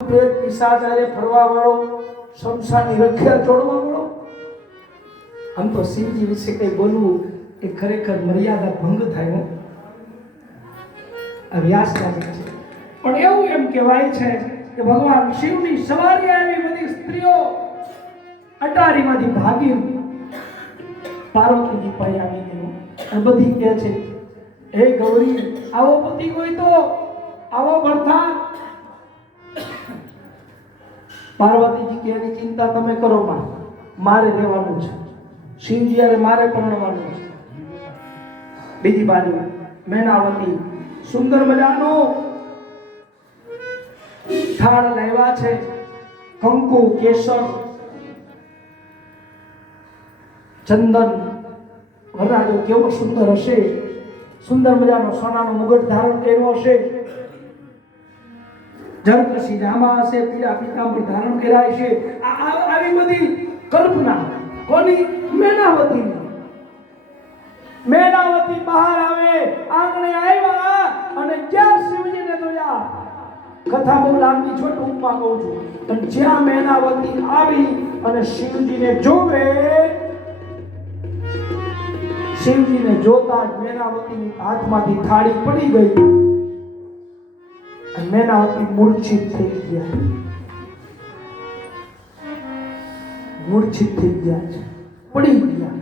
પ્રેત પિશાચારે ફરવા વાળો, શમશાની રખ્યા છોડવા વાળો. આમ તો શિવજી વિશે કઈ બોલવું એ ખરેખર મર્યાદા ભંગ થાય. આ વ્યાસ લાગે છે, પણ એવું એમ કહેવાય છે કે ભગવાન શિવની સવારી આવી બધી સ્ત્રીઓ અટારીમાંથી ભાગી પાર્વતીજી પાસે આવી ગઈ અને બધી કહે છે, હે ગૌરી, આવો પતિ કોઈ તો, આવો ભરતા. પાર્વતીજી કે એની ચિંતા તમે કરો માં, મારે રહેવાનું છે. શિવજી અરે મારે પરણવાનું છે. બીજી બાજુ મેનાવતી સુંદર મજાનો થાળ લાવ્યા છે, કંકુ, કેસર, ચંદન. વરરાજો કેવો સુંદર હશે, સુંદર મજાનો સોનાનો મુગટ ધારણ કર્યો હશે, જરકસી જામા હશે, પીળા પીતાંબર ધારણ કર્યા છે. આવી બધી કલ્પના કોની? મેનાવતીની. મેનાવતી બહાર આવે, આંગણે આવ્યા અને જ્યાં શિવજીને જોયા. કથા બહુ લાંબી છે, ટૂંકમાં કહું છું. અને જ્યાં મેનાવતી આવી અને શિવજીને જોવે, શિવજીને જોતા જ મેનાવતીની હાથમાંથી થાળી પડી ગઈ. મેનાવતી મૂર્છિત થઈ ગયા. મૂર્છિત થઈ ગયા છે, પડી ગયા.